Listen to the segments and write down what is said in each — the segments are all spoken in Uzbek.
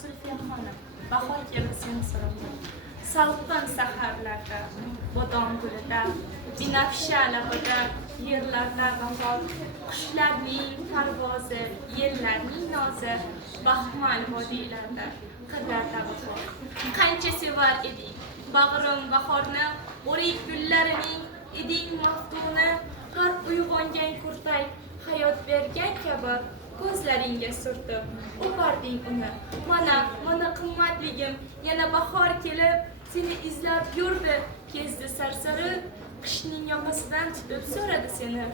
Zulfiya xonim, bahor keldi seni so'rab. Salqin saharlarda, bodom gulida, binafsha labida, yerlarda g'azal, qushlarning parvozi, yellarning nozi, baxmal vodiylarda, qirlarda vafo. Qancha sevar eding, bag'rim bahorni, o'rik gullarining eding maftuni, har uyg'ongan kurtak, hayot bergan kabi ko'zlaringga surtib, o'parding uni. Mana qimmatligim, yana bahor kelib, seni izlab yurdi, kezdi sarsari, qishning yoqasidan tutib so'radi seni.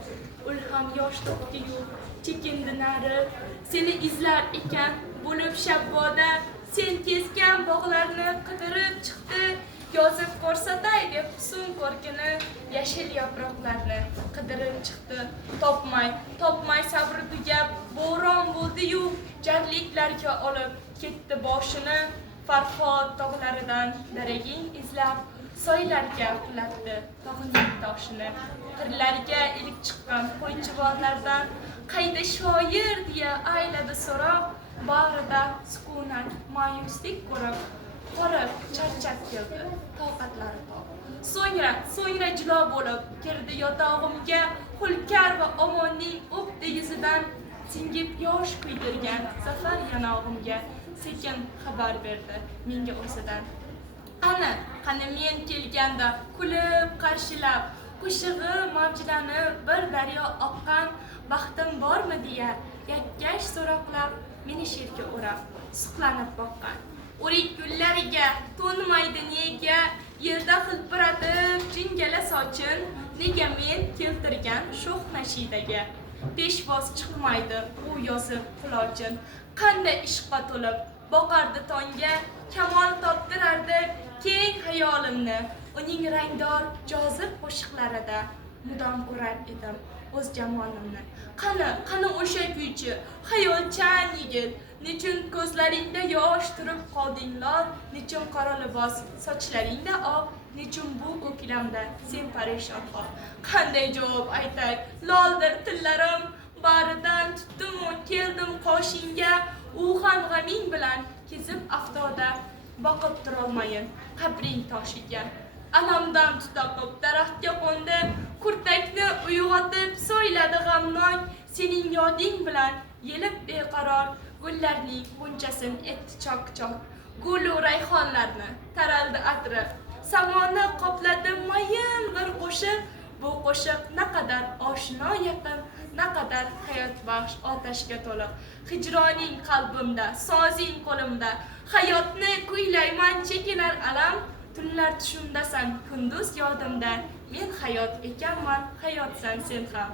Ul ham yosh to'kdi-yu, chekindi nari, seni izlar ekan, bo'lib shabboda, sen kesgan bog'larni qidirib chiqdi, yozib ko'rsatay deb husn ko'rkini, yashil yaproqlarni qidirib chiqdi. Topmay sabri tugab, bo'ron bo'ldi-yu, jarliklarga olib ketdi boshini. Farhod tog'laridan daraging izlab, soylarga qulatdi tog'ning toshini. Qirlarga ilk chiqqan qo'ychivonlardan qayda shoir deya ayladi so'roq, bag'rida sukunat, ma'yuslik ko'rib, qorib charchab keldi toqatlari toq. So'ngra julo bo'lib kirdi yotog'imga, Hulkar va Omonning o'q degizidan singib yosh kuydirgan safar yanog'imga sekin xabar berdi menga o'zidan. Qani men kelganda kulib qarshilab, qo'shig'i mavjlanib bir daryo oqqan, baxtim bormi deya yakkash so'roqlab meni she'rga o'rab suqlanib boqqan. O'rik gullariga to'nmaydi nega, yerda hilpiratib jingala sochin, nega men keltirgan sho'x nashidaga peshvoz chiqmaydi u yozib qulochim. Qanday ishqqa to'lib boqardi tongga, kamol toptirardi keng xayolimni, uning rangdor jozib qo'shiqlarida mudom ko'rar edim o'z jamolimni. Qani o'sha kuychi, xayolchan yigit, nechun ko'zlaringda yosh turib qolding lol, nechun qora libos sochlaringda oq, nechun bu ko'klamda sen parishon hol. Qanday javob aytay, loldir tillarim, baridan tutdim-u keldim qoshingga, u ham g'aming bilan kezib aftoda, boqib turolmayin qabring toshiga. Alamdan tutaqib daraxtga qo'ndi, kurtakni uyg'otib so'yladi g'amnon, sening yoding bilan yelib beqaror, gullarning bunchasin etdi chok-chok. Gulu rayhonlarni taraldi atri, samoni qopladi mayin bir qo'shiq. Bu qo'shiq naqadar oshno yaqin, naqadar hayotbaxsh otashga to'liq. Hijroning qalbimda, sozing qo'limda, hayotni kuylayman chekinar alam. Tunlar tushimdasan, kunduz yodimda, men hayot ekanman, hayotsan sen ham.